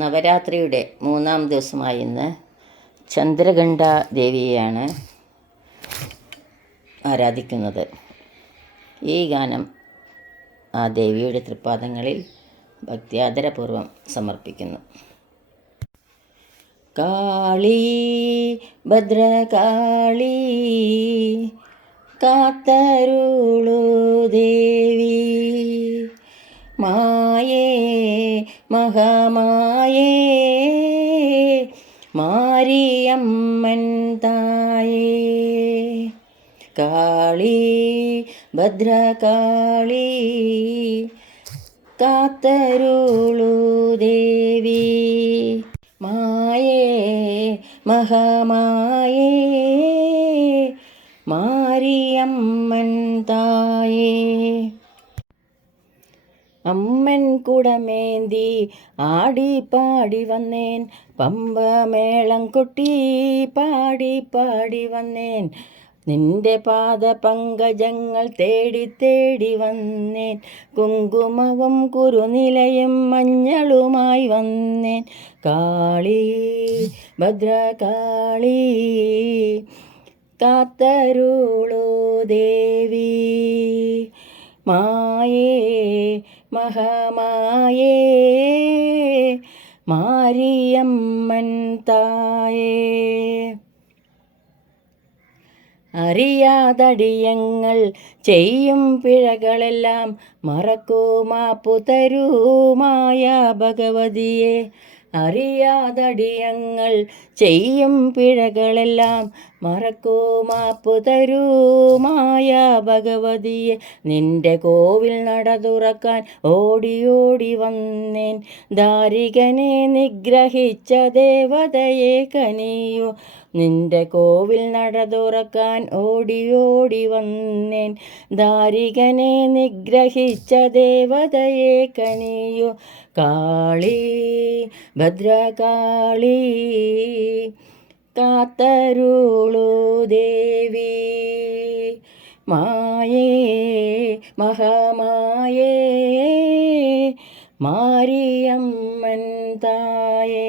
നവരാത്രിയുടെ മൂന്നാം ദിവസമായ ഇന്ന് ചന്ദ്രഘണ്ഠ ദേവിയെയാണ് ആരാധിക്കുന്നത്. ഈ ഗാനം ആ ദേവിയുടെ തൃപ്പാദങ്ങളിൽ ഭക്തിയാദരപൂർവം സമർപ്പിക്കുന്നു. കാളി ഭദ്രകാളി കാത്തരുളു ദേവി മായേ മഹാമായേ മാരിയമ്മൻ തായേ. കാളി ഭദ്രകാളി കാത്തരുളു ദേവി. മായേ മഹാമായേ മാരിയമ്മൻ തായേ. അമ്മൻ കുടമേന്തി ആടി പാടി വന്നേൻ. പമ്പ മേളം കൊട്ടി പാടി പാടി വന്നേൻ. നിന്റെ പാദ പങ്കജങ്ങൾ തേടി തേടി വന്നേൻ. കുങ്കുമവും കുറുനിലയും മഞ്ഞളുമായി വന്നേൻ. കാളി ഭദ്രകാളി കാത്തരുളോ ദേവി. മായേ മഹാമായേ മാരിയമ്മൻ തായേ. അറിയാതടിയങ്ങൾ ചെയ്യും പിഴകളെല്ലാം മറക്കൂ മാപ്പു തരൂ മായാ ഭഗവതിയെ. അറിയാതടിയങ്ങൾ ചെയ്യും പിഴകളെല്ലാം മറക്കൂ മാപ്പു തരൂമായ ഭഗവതിയെ നിന്റെ കോവിൽ നട തുറക്കാൻ ഓടി ഓടി വന്നേൻ. ദാരികനെ നിഗ്രഹിച്ച ദേവതയെ കനിയോ. നിന്റെ കോവിൽ നട തുറക്കാൻ ഓടി ഓടി വന്നേൻ. ദാരികനെ നിഗ്രഹിച്ച ദേവതയെ കനിയോ. കാളി ഭദ്രകാളി കാത്തരുളു ദേവി. മായേ മഹാമായേ മാരിയമ്മൻ തായേ.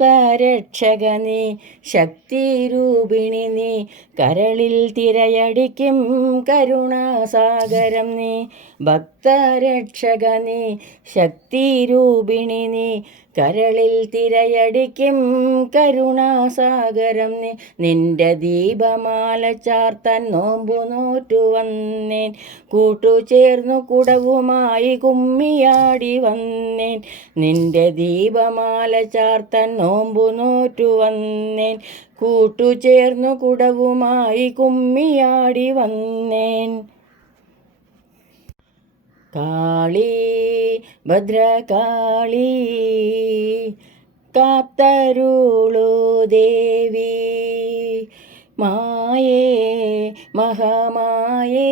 ഭക്തരക്ഷക നീ ശക്തിരൂപിണി നീ കരളിൽ തിരയടിക്കും കരുണാസാഗരം നീ. ഭക്തരക്ഷക നീ ശക്തിരൂപിണി നീ കരളിൽ തിരയടിക്കും കരുണാസാഗരം നീ. നിന്റെ ദീപമാല ചാർത്തൻ നോമ്പു നോറ്റു വന്നേൻ. കൂട്ടുചേർന്നു കുടവുമായി കുമ്മിയാടി വന്നേൻ. നിന്റെ ദീപമാല ചാർത്താൻ നോമ്പു നോറ്റു വന്നേൻ കൂട്ടുചേർന്നു കുടവുമായി കുമ്മിയാടി വന്നേൻ. കാളി ഭദ്രകാളി കാത്തരുളു ദേവി. മായേ മഹാമായേ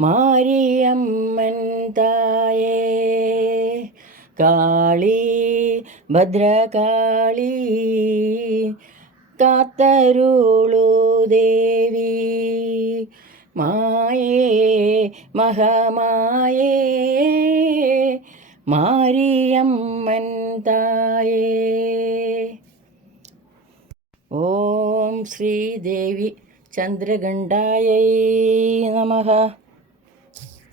മാരിയമ്മൻ തായേ. കാളി ഭദ്രകാളി. കാത്തരുളു ദേവി. മായേ മഹമായേ. മാരിയമ്മൻ തായേ. ഓം ശ്രീദേവി ചന്ദ്രഗണ്ഡായൈ നമഃ